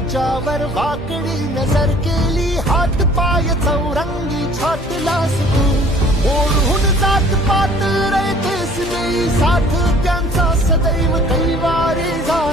राज्यावर वाकडी नजर केली, हात पाय चौरंगी छाटलास तू. ओढून जात पात रयतेस देई साथ, त्यांचा सदैव कैवारी झाला.